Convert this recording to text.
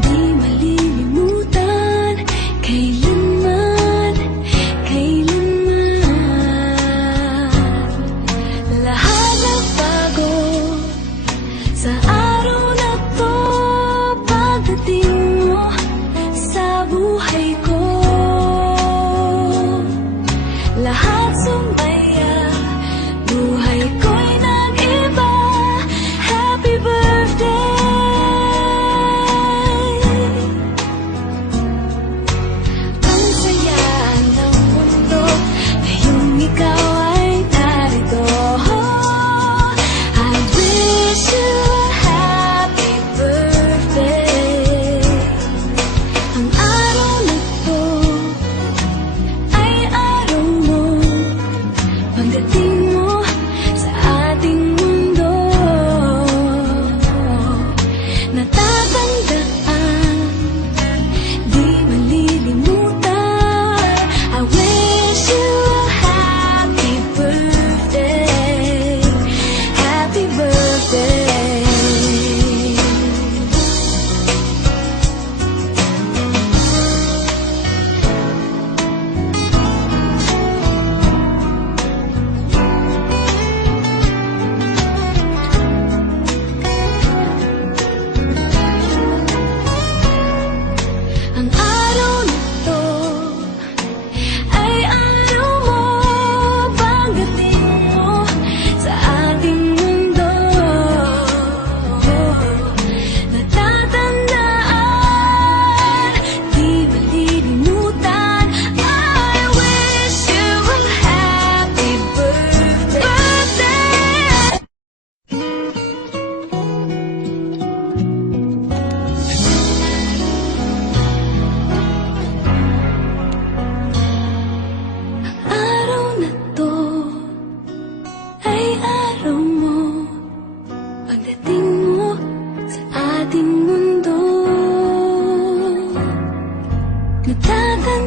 di malilimutan kailanman, kailanman. Lahat ng bago sa araw na to, pagdating mo sa buhay ko, lahat sumaya, buhay ko'y nag-iba. Happy birthday! Ang saya ng mundo ngayong ikaw ay narito. I wish you a happy birthday. Ang araw na to ay araw mo, pagdating mo sa ating mundo, natatandaan, di malilimutan. I wish you a happy birthday, happy birthday. Ang araw na to ay araw mo, pagdating mo sa ating mundo, natatandaan, di malilimutan. I wish you a happy birthday. Araw na to ay araw mo, pagdating mo sa ating mundo, natatandaan.